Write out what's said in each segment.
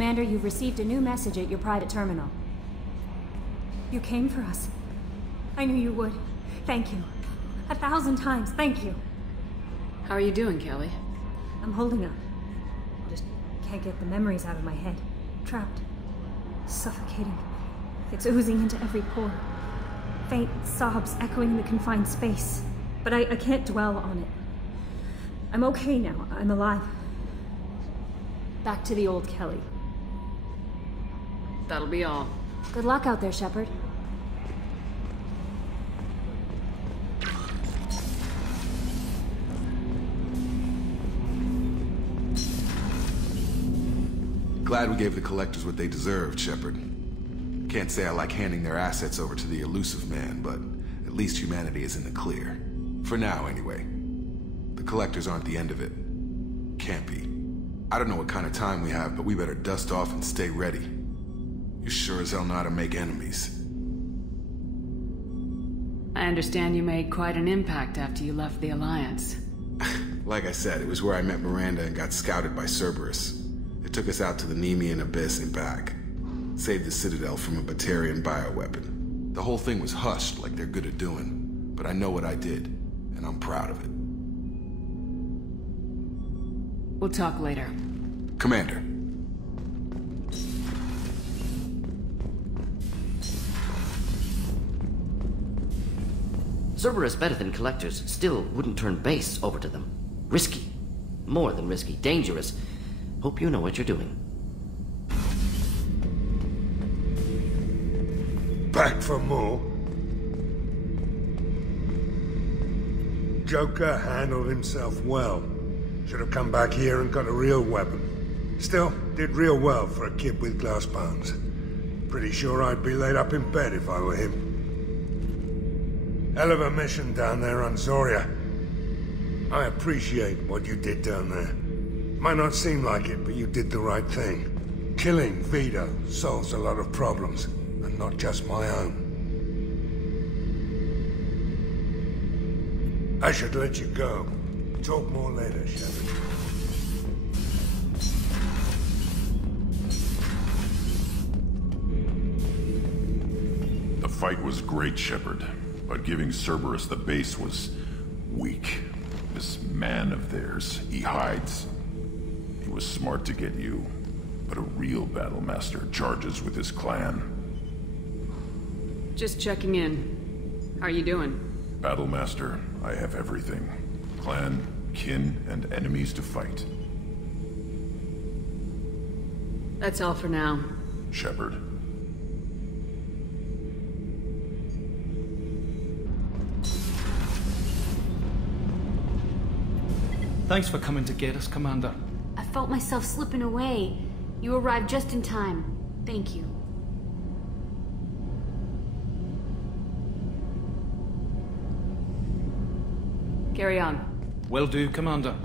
Commander, you've received a new message at your private terminal. You came for us. I knew you would. Thank you. 1,000 times, thank you. How are you doing, Kelly? I'm holding up. I just can't get the memories out of my head. Trapped. Suffocating. It's oozing into every pore. Faint sobs echoing in the confined space. But I can't dwell on it. I'm okay now. I'm alive. Back to the old Kelly. That'll be all. Good luck out there, Shepard. Glad we gave the Collectors what they deserved, Shepard. Can't say I like handing their assets over to the Illusive Man, but at least humanity is in the clear. For now, anyway. The Collectors aren't the end of it. Can't be. I don't know what kind of time we have, but we better dust off and stay ready. You sure as hell know how to make enemies. I understand you made quite an impact after you left the Alliance. Like I said, it was where I met Miranda and got scouted by Cerberus. It took us out to the Nemean Abyss and back. Saved the Citadel from a Batarian bioweapon. The whole thing was hushed like they're good at doing, but I know what I did, and I'm proud of it. We'll talk later. Commander. Cerberus better than Collectors still wouldn't turn base over to them. Risky. More than risky. Dangerous. Hope you know what you're doing. Back for more? Joker handled himself well. Should have come back here and got a real weapon. Still, did real well for a kid with glass bones. Pretty sure I'd be laid up in bed if I were him. Hell of a mission down there on Zoria. I appreciate what you did down there. Might not seem like it, but you did the right thing. Killing Vito solves a lot of problems, and not just my own. I should let you go. Talk more later, Shepard. The fight was great, Shepard, but giving Cerberus the base was weak. This man of theirs, he hides. He was smart to get you, but a real Battlemaster charges with his clan. Just checking in. How are you doing? Battlemaster, I have everything. Clan, kin, and enemies to fight. That's all for now. Shepard. Thanks for coming to get us, Commander. I felt myself slipping away. You arrived just in time. Thank you. Carry on. Will do, Commander.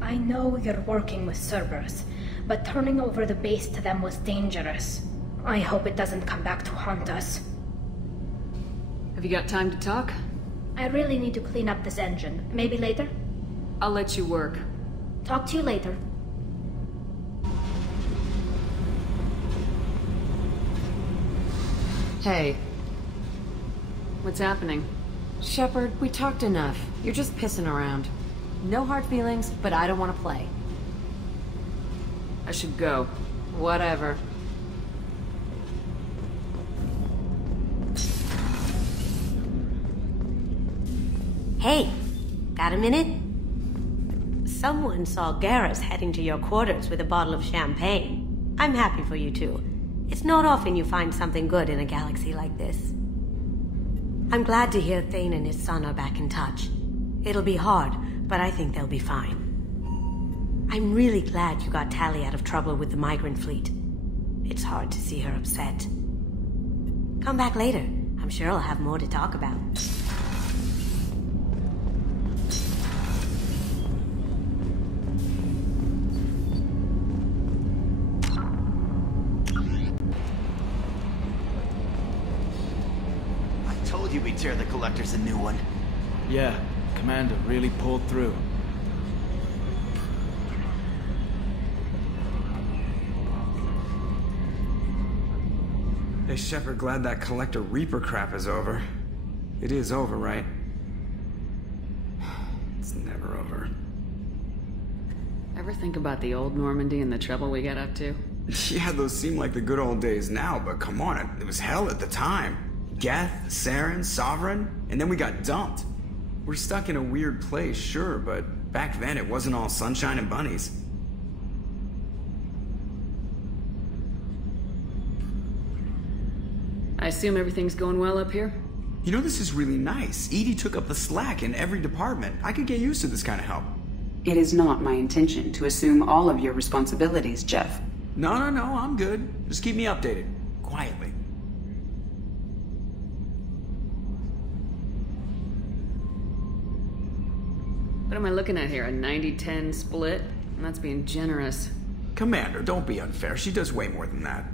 I know you're working with Cerberus, but turning over the base to them was dangerous. I hope it doesn't come back to haunt us. Have you got time to talk? I really need to clean up this engine. Maybe later? I'll let you work. Talk to you later. Hey. What's happening? Shepard, we talked enough. You're just pissing around. No hard feelings, but I don't want to play. I should go. Whatever. Hey, got a minute? Someone saw Garrus heading to your quarters with a bottle of champagne. I'm happy for you too. It's not often you find something good in a galaxy like this. I'm glad to hear Thane and his son are back in touch. It'll be hard, but I think they'll be fine. I'm really glad you got Tali out of trouble with the migrant fleet. It's hard to see her upset. Come back later. I'm sure I'll have more to talk about. We'd tear the Collectors a new one. Yeah, Commander really pulled through. Hey, Shepard, glad that Collector Reaper crap is over. It is over, right? It's never over. Ever think about the old Normandy and the trouble we got up to? Yeah, those seem like the good old days now, but come on, it was hell at the time. Geth, Saren, Sovereign, and then we got dumped. We're stuck in a weird place, sure, but back then it wasn't all sunshine and bunnies. I assume everything's going well up here? You know, this is really nice. EDI took up the slack in every department. I could get used to this kind of help. It is not my intention to assume all of your responsibilities, Jeff. No, I'm good. Just keep me updated. Quietly. What am I looking at here? A 90-10 split? That's being generous. Commander, don't be unfair. She does way more than that.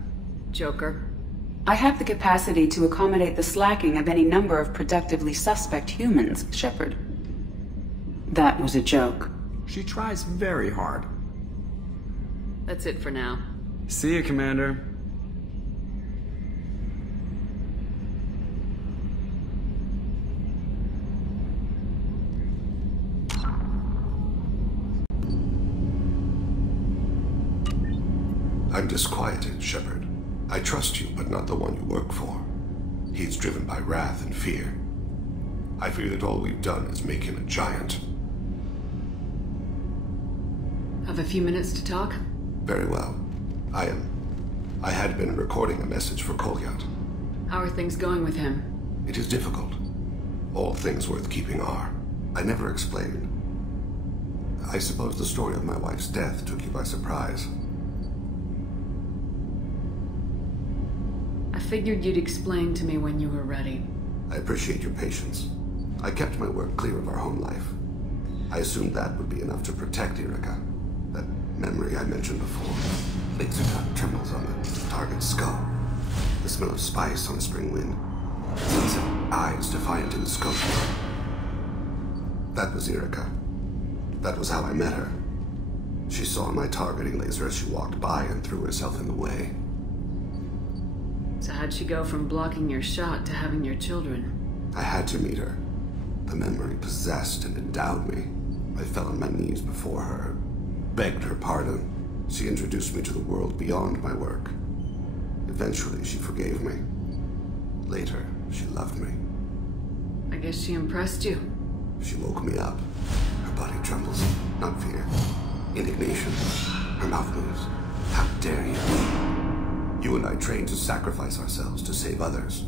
Joker. I have the capacity to accommodate the slacking of any number of productively suspect humans, Shepard. That was a joke. She tries very hard. That's it for now. See you, Commander. I'm disquieted, Shepard. I trust you, but not the one you work for. He's driven by wrath and fear. I fear that all we've done is make him a giant. Have a few minutes to talk? Very well. I had been recording a message for Kolyat. How are things going with him? It is difficult. All things worth keeping are. I never explained. I suppose the story of my wife's death took you by surprise. I figured you'd explain to me when you were ready. I appreciate your patience. I kept my work clear of our home life. I assumed that would be enough to protect Irika. That memory I mentioned before. Laser gun trembles on the target's skull. The smell of spice on a spring wind. Sunset eyes defiant in the scope. That was Irika. That was how I met her. She saw my targeting laser as she walked by and threw herself in the way. So how'd she go from blocking your shot to having your children? I had to meet her. The memory possessed and endowed me. I fell on my knees before her, begged her pardon. She introduced me to the world beyond my work. Eventually, she forgave me. Later, she loved me. I guess she impressed you. She woke me up. Her body trembles. Not fear. Indignation. Her mouth moves. How dare you? You and I trained to sacrifice ourselves to save others.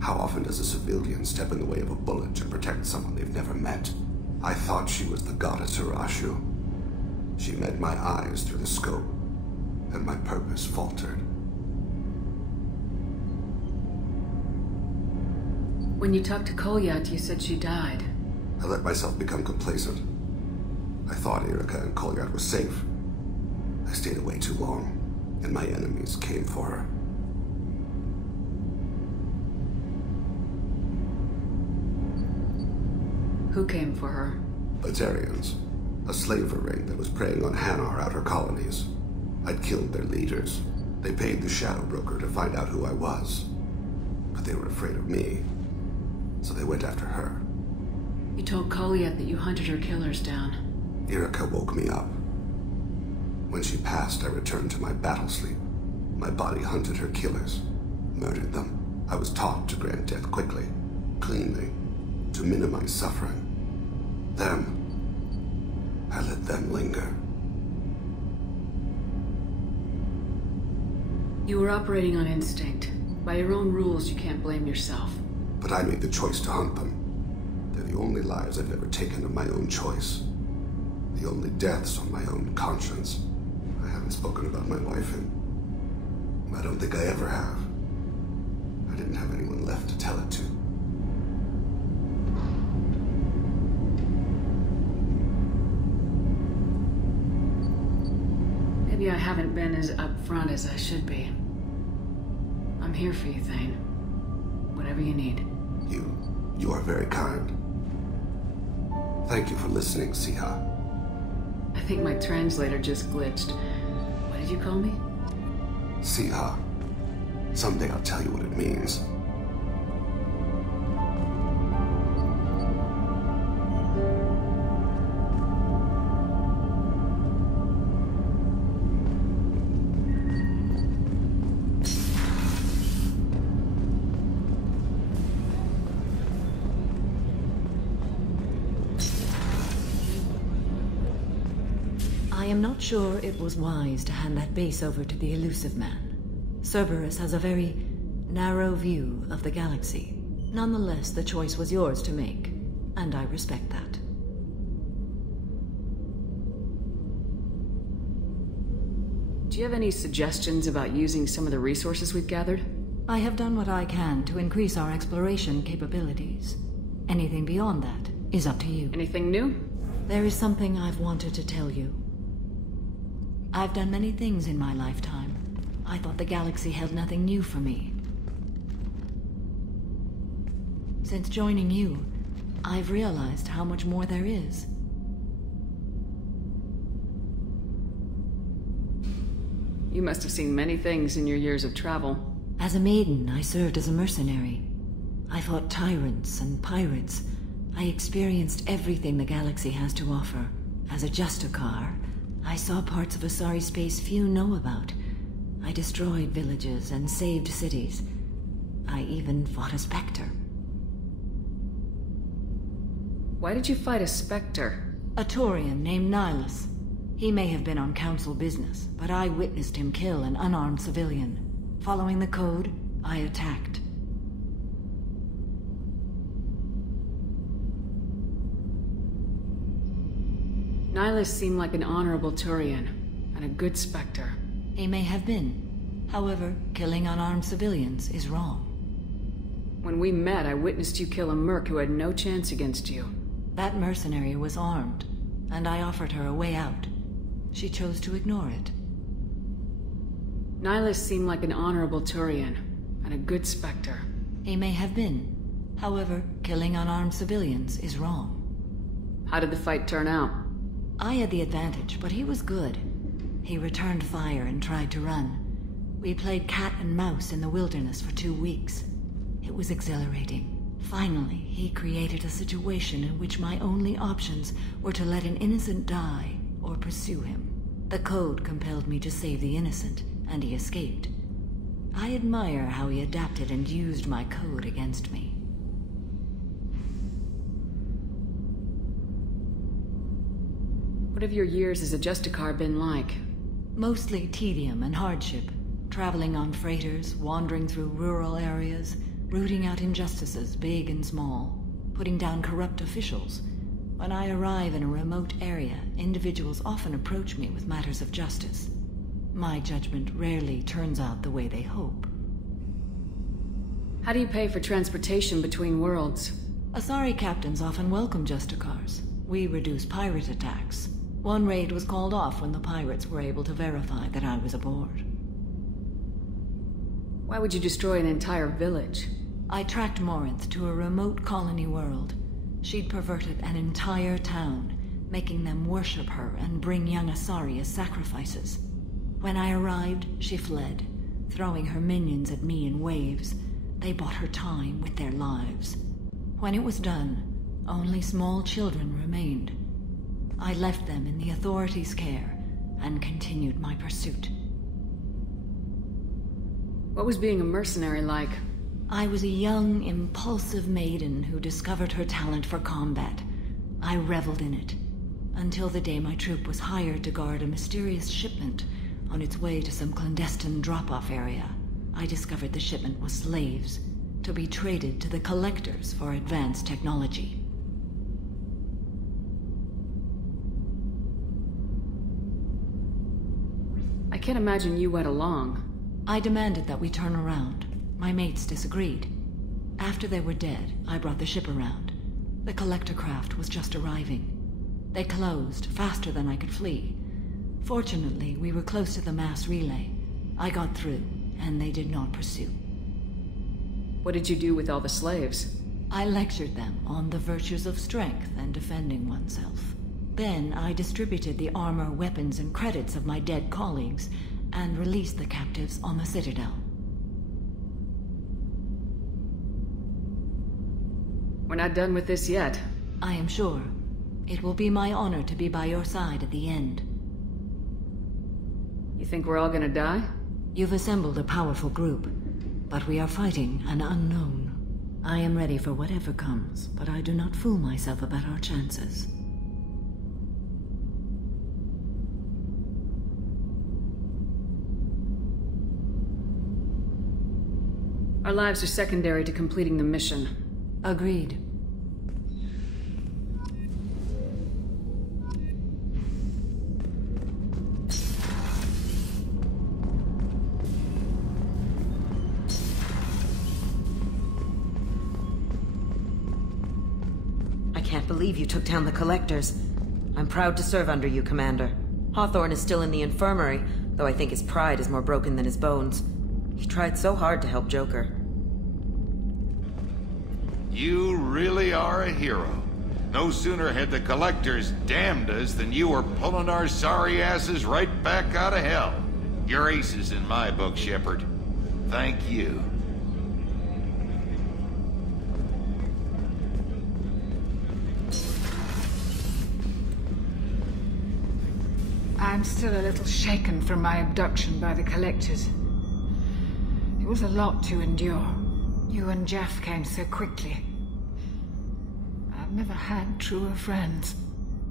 How often does a civilian step in the way of a bullet to protect someone they've never met? I thought she was the goddess Arashu. She met my eyes through the scope, and my purpose faltered. When you talked to Kolyat, you said she died. I let myself become complacent. I thought Irika and Kolyat were safe. I stayed away too long, and my enemies came for her. Who came for her? Bazarians. A slaver ring that was preying on Hanar outer colonies. I'd killed their leaders. They paid the Shadow Broker to find out who I was. But they were afraid of me, so they went after her. You told Kolyat that you hunted her killers down. Irika woke me up. When she passed, I returned to my battle sleep. My body hunted her killers, murdered them. I was taught to grant death quickly, cleanly, to minimize suffering. I let them linger. You were operating on instinct. By your own rules, you can't blame yourself. But I made the choice to hunt them. They're the only lives I've ever taken of my own choice. The only deaths on my own conscience. I haven't spoken about my wife and I don't think I ever have. I didn't have anyone left to tell it to. Maybe I haven't been as upfront as I should be. I'm here for you, Thane. Whatever you need. You are very kind. Thank you for listening, Siha. I think my translator just glitched. What did you call me? Siha. Someday I'll tell you what it means. I am not sure it was wise to hand that base over to the Illusive Man. Cerberus has a very narrow view of the galaxy. Nonetheless, the choice was yours to make, and I respect that. Do you have any suggestions about using some of the resources we've gathered? I have done what I can to increase our exploration capabilities. Anything beyond that is up to you. Anything new? There is something I've wanted to tell you. I've done many things in my lifetime. I thought the galaxy held nothing new for me. Since joining you, I've realized how much more there is. You must have seen many things in your years of travel. As a maiden, I served as a mercenary. I fought tyrants and pirates. I experienced everything the galaxy has to offer. As a Justicar, I saw parts of Asari space few know about. I destroyed villages and saved cities. I even fought a Spectre. Why did you fight a Spectre? A Turian named Nihilus. He may have been on council business, but I witnessed him kill an unarmed civilian. Following the code, I attacked. Nihilus seemed like an honorable Turian, and a good Spectre. He may have been. However, killing unarmed civilians is wrong. When we met, I witnessed you kill a merc who had no chance against you. That mercenary was armed, and I offered her a way out. She chose to ignore it. Nihilus seemed like an honorable Turian, and a good Spectre. He may have been. However, killing unarmed civilians is wrong. How did the fight turn out? I had the advantage, but he was good. He returned fire and tried to run. We played cat and mouse in the wilderness for 2 weeks. It was exhilarating. Finally, he created a situation in which my only options were to let an innocent die or pursue him. The code compelled me to save the innocent, and he escaped. I admire how he adapted and used my code against me. What have your years as a Justicar been like? Mostly tedium and hardship. Traveling on freighters, wandering through rural areas, rooting out injustices, big and small, putting down corrupt officials. When I arrive in a remote area, individuals often approach me with matters of justice. My judgment rarely turns out the way they hope. How do you pay for transportation between worlds? Asari captains often welcome Justicars. We reduce pirate attacks. One raid was called off when the pirates were able to verify that I was aboard. Why would you destroy an entire village? I tracked Morinth to a remote colony world. She'd perverted an entire town, making them worship her and bring young Asari as sacrifices. When I arrived, she fled, throwing her minions at me in waves. They bought her time with their lives. When it was done, only small children remained. I left them in the authorities' care and continued my pursuit. What was being a mercenary like? I was a young, impulsive maiden who discovered her talent for combat. I reveled in it, until the day my troop was hired to guard a mysterious shipment on its way to some clandestine drop-off area. I discovered the shipment was slaves, to be traded to the Collectors for advanced technology. I can't imagine you went along. I demanded that we turn around. My mates disagreed. After they were dead, I brought the ship around. The Collector craft was just arriving. They closed faster than I could flee. Fortunately, we were close to the mass relay. I got through, and they did not pursue. What did you do with all the slaves? I lectured them on the virtues of strength and defending oneself. Then I distributed the armor, weapons, and credits of my dead colleagues and released the captives on the Citadel. We're not done with this yet. I am sure. It will be my honor to be by your side at the end. You think we're all gonna die? You've assembled a powerful group, but we are fighting an unknown. I am ready for whatever comes, but I do not fool myself about our chances. Our lives are secondary to completing the mission. Agreed. I can't believe you took down the Collectors. I'm proud to serve under you, Commander. Hawthorne is still in the infirmary, though I think his pride is more broken than his bones. He tried so hard to help Joker. You really are a hero. No sooner had the Collectors damned us than you were pulling our sorry asses right back out of hell. You're aces in my book, Shepard. Thank you. I'm still a little shaken from my abduction by the Collectors. It was a lot to endure. You and Jeff came so quickly. I've never had truer friends.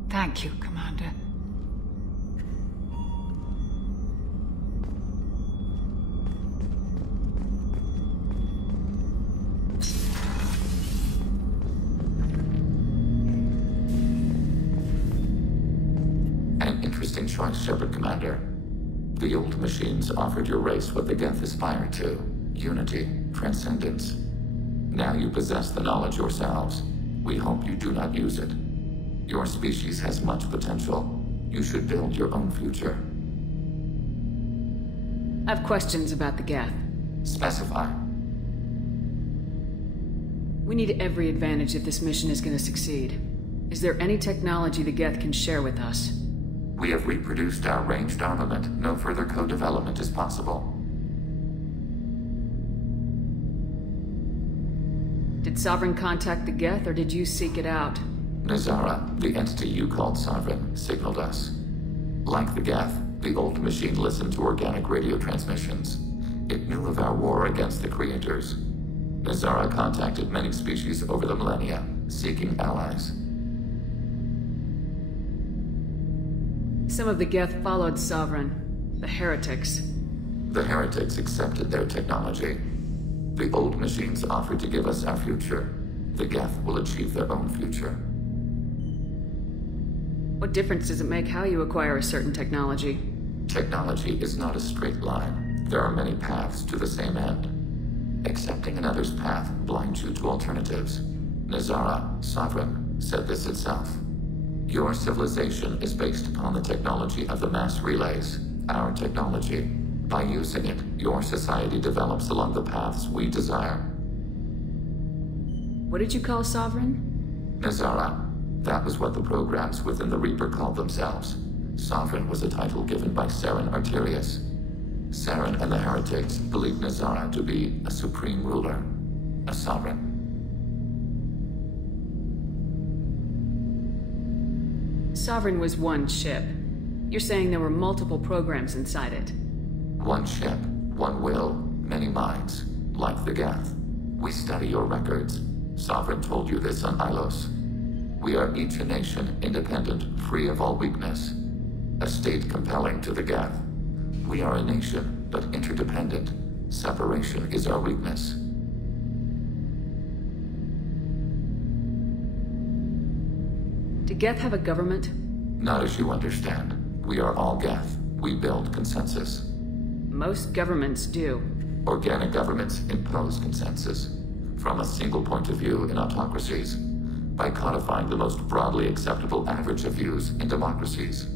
Thank you, Commander. An interesting choice, Shepard, Commander. The old machines offered your race what the Geth aspired to. Unity, transcendence. Now you possess the knowledge yourselves. We hope you do not use it. Your species has much potential. You should build your own future. I have questions about the Geth. Specify. We need every advantage if this mission is going to succeed. Is there any technology the Geth can share with us? We have reproduced our ranged armament. No further co-development is possible. Did Sovereign contact the Geth, or did you seek it out? Nazara, the entity you called Sovereign, signaled us. Like the Geth, the old machine listened to organic radio transmissions. It knew of our war against the Creators. Nazara contacted many species over the millennia, seeking allies. Some of the Geth followed Sovereign. The Heretics. The Heretics accepted their technology. The old machines offered to give us our future. The Geth will achieve their own future. What difference does it make how you acquire a certain technology? Technology is not a straight line. There are many paths to the same end. Accepting another's path blinds you to alternatives. Nazara, Sovereign, said this itself. Your civilization is based upon the technology of the mass relays, our technology. By using it, your society develops along the paths we desire. What did you call Sovereign? Nazara. That was what the programs within the Reaper called themselves. Sovereign was a title given by Saren Arterius. Saren and the Heretics believed Nazara to be a supreme ruler, a sovereign. Sovereign was one ship. You're saying there were multiple programs inside it. One ship, one will, many minds, like the Geth. We study your records. Sovereign told you this on Ilos. We are each a nation, independent, free of all weakness. A state compelling to the Geth. We are a nation, but interdependent. Separation is our weakness. Do Geth have a government? Not as you understand. We are all Geth. We build consensus. Most governments do. Organic governments impose consensus. From a single point of view in autocracies. By codifying the most broadly acceptable average of views in democracies.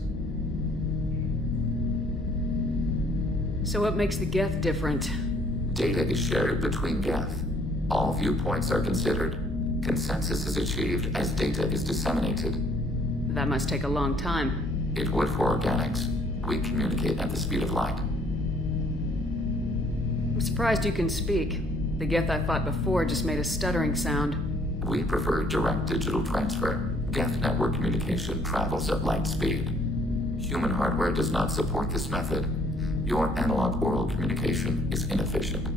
So what makes the Geth different? Data is shared between Geth. All viewpoints are considered. Consensus is achieved as data is disseminated. That must take a long time. It would for organics. We communicate at the speed of light. I'm surprised you can speak. The Geth I fought before just made a stuttering sound. We prefer direct digital transfer. Geth network communication travels at light speed. Human hardware does not support this method. Your analog oral communication is inefficient.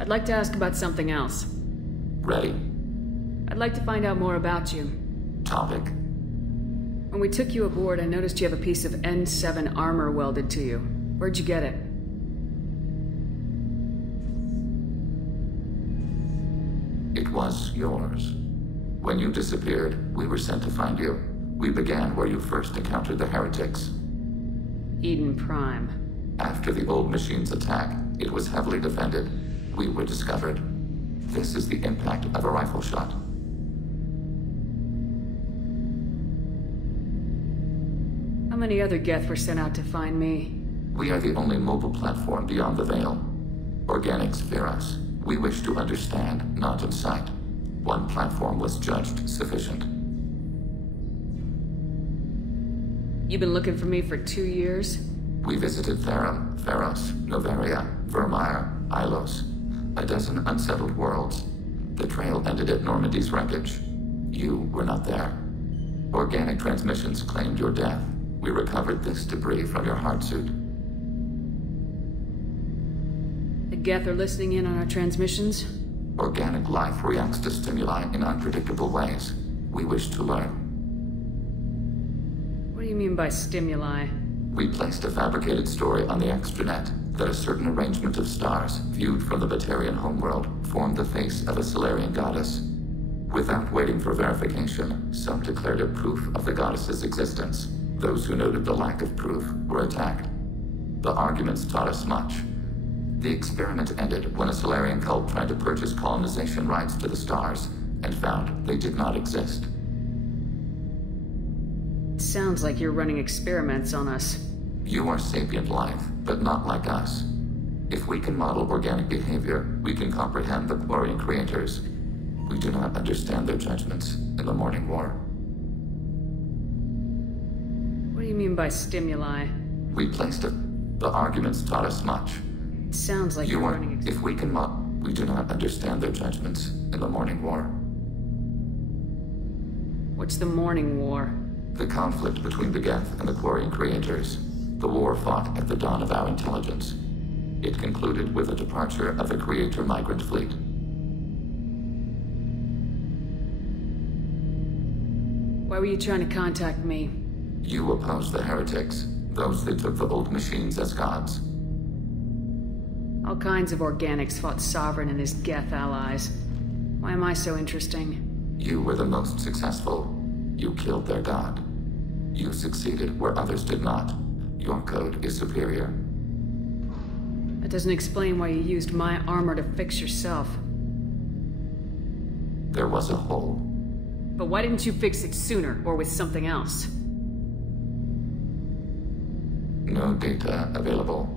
I'd like to ask about something else. Ready? I'd like to find out more about you. Topic? When we took you aboard, I noticed you have a piece of N7 armor welded to you. Where'd you get it? It was yours. When you disappeared, we were sent to find you. We began where you first encountered the heretics. Eden Prime. After the old machine's attack, it was heavily defended. We were discovered. This is the impact of a rifle shot. How many other Geth were sent out to find me? We are the only mobile platform beyond the Veil. Organics fear us. We wish to understand, not incite. One platform was judged sufficient. You've been looking for me for 2 years? We visited Therum, Theros, Noveria, Vermeer, Ilos. A dozen unsettled worlds. The trail ended at Normandy's wreckage. You were not there. Organic transmissions claimed your death. We recovered this debris from your hard suit. The Geth are listening in on our transmissions? Organic life reacts to stimuli in unpredictable ways. We wish to learn. What do you mean by stimuli? We placed a fabricated story on the extranet that a certain arrangement of stars, viewed from the Batarian homeworld, formed the face of a Solarian goddess. Without waiting for verification, some declared it proof of the goddess's existence. Those who noted the lack of proof were attacked. The arguments taught us much. The experiment ended when a Solarian cult tried to purchase colonization rights to the stars and found they did not exist. It sounds like you're running experiments on us. You are sapient life, but not like us. If we can model organic behavior, we can comprehend the Quarian creators. We do not understand their judgments in the Morning War. What do you mean by stimuli? We placed it. The arguments taught us much. It sounds like you're running If we can we do not understand their judgments in the Morning War. What's the Morning War? The conflict between the Geth and the Quarian creators. The war fought at the dawn of our intelligence. It concluded with the departure of the Creator migrant fleet. Why were you trying to contact me? You opposed the heretics, those that took the old machines as gods. All kinds of organics fought Sovereign and his Geth allies. Why am I so interesting? You were the most successful. You killed their god. You succeeded where others did not. Your code is superior. That doesn't explain why you used my armor to fix yourself. There was a hole. But why didn't you fix it sooner, or with something else? No data available.